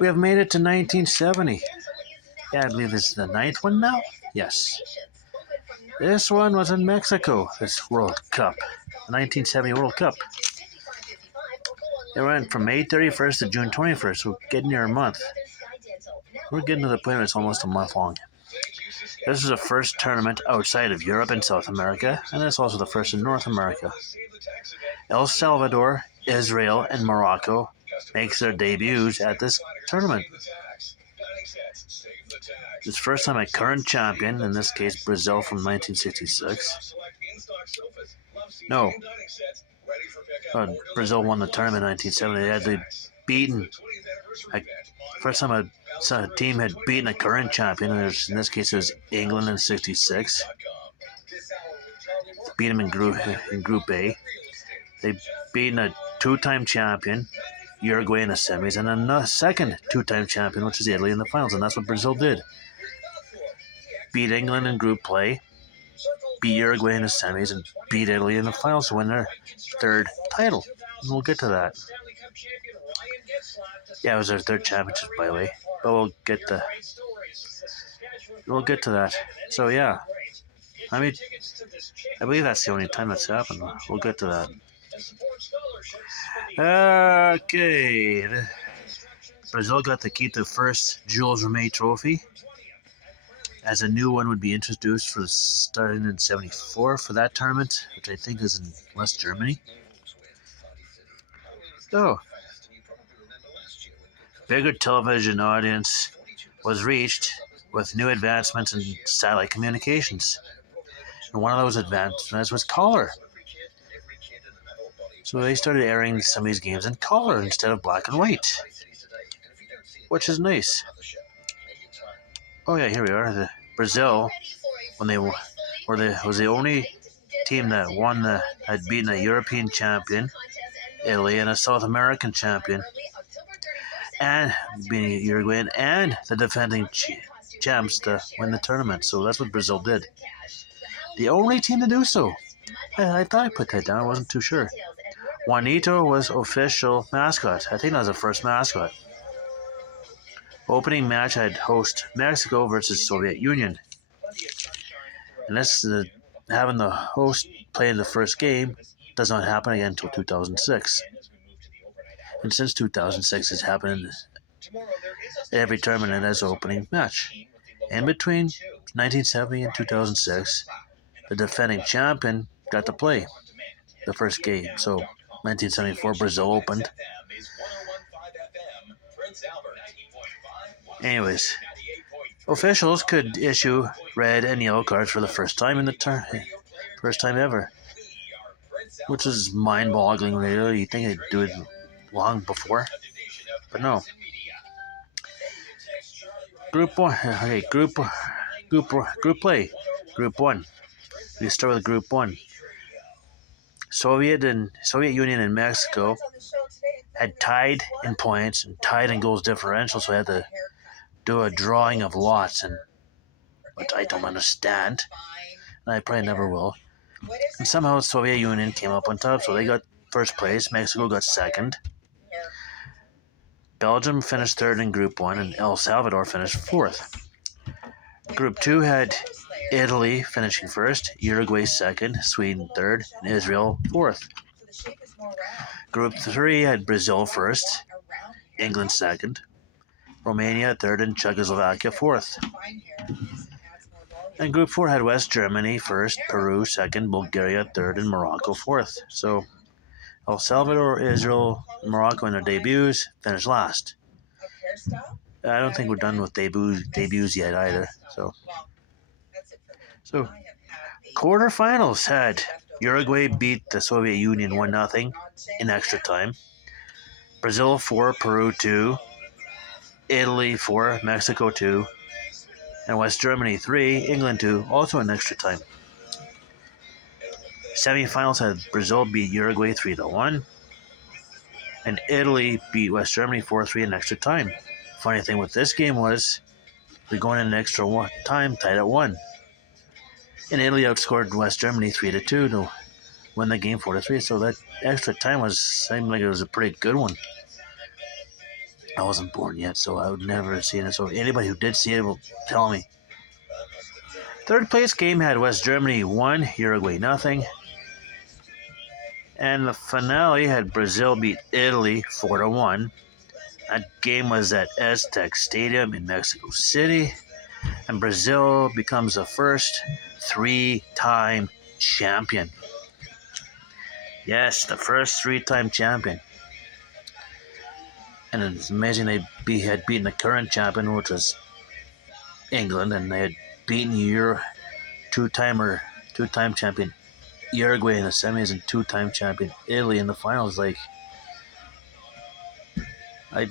We have made it to 1970. Yeah, I believe this is the ninth one now. Yes. This one was in Mexico, this World Cup, the 1970 World Cup. It went from May 31st to June 21st, so getting near a month. We're getting to the point where it's almost a month long. This is the first tournament outside of Europe and South America, and it's also the first in North America. El Salvador, Israel, and Morocco makes their debuts at this tournament. It's the first time a current champion, in this case Brazil from 1966. No. Brazil won the tournament in 1970. They had beaten. First time a team had beaten a current champion, in this case it was England in 66. Beat them in Group A. They beat a two-time champion, Uruguay in the semis, and then a second two-time champion, which is Italy, in the finals, and that's what Brazil did. Beat England in group play, beat Uruguay in the semis, and beat Italy in the finals to win their third title. And we'll get to that. Yeah, it was their third championship, by the way, but we'll get to that. So yeah, I believe that's the only time that's happened. We'll get to that. Okay, Brazil got to keep the first Jules Rimet trophy, as a new one would be introduced for starting in '74 for that tournament, which I think is in West Germany. So, bigger television audience was reached with new advancements in satellite communications. And one of those advancements was color. So they started airing some of these games in color instead of black and white, which is nice. Oh yeah, here we are. Brazil, when they was the only team that had beaten a European champion, Italy, and a South American champion, and being Uruguayan, and the defending champs to win the tournament. So that's what Brazil did. The only team to do so. I thought I put that down. I wasn't too sure. Juanito was official mascot. I think that was the first mascot. Opening match had host Mexico versus Soviet Union. And this having the host play the first game does not happen again until 2006. And since 2006, it's happened in every tournament as opening match. In between 1970 and 2006, the defending champion got to play the first game. So 1974, Brazil opened. Anyways, officials could issue red and yellow cards for the first time in the first time ever, which is mind-boggling. Really, you think they'd do it long before, but no. Group one. Okay, group play. Group one. We start with Group 1. Soviet Union and Mexico had tied in points and tied in goals differential, so we had to do a drawing of lots, which I don't understand, and I probably never will. And somehow the Soviet Union came up on top, so they got first place. Mexico got second. Belgium finished third in Group 1, and El Salvador finished fourth. Group 2 had Italy finishing first, Uruguay second, Sweden third, and Israel fourth. Group 3 had Brazil first, England second, Romania third, and Czechoslovakia fourth. And Group 4 had West Germany first, Peru second, Bulgaria third, and Morocco fourth. So El Salvador, Israel, and Morocco in their debuts finished last. I don't think we're done with debuts yet either. So quarterfinals had Uruguay beat the Soviet Union 1-0 in extra time. Brazil 4, Peru 2, Italy 4, Mexico 2, and West Germany 3, England 2, also in extra time. Semifinals had Brazil beat Uruguay 3-1, and Italy beat West Germany 4-3 in extra time. Funny thing with this game was we going in extra time tied at 1. And Italy outscored West Germany 3-2 to win the game 4-3. So that extra time seemed like it was a pretty good one. I wasn't born yet, so I would never have seen it. So if anybody who did see it will tell me. Third place game had West Germany 1, Uruguay nothing. And the finale had Brazil beat Italy 4-1. That game was at Aztec Stadium in Mexico City. And Brazil becomes the first 3-time champion. Yes, the first 3-time champion. And it's amazing they had beaten the current champion, which was England, and they had beaten two-time champion Uruguay in the semis and two-time champion Italy in the finals. Like, I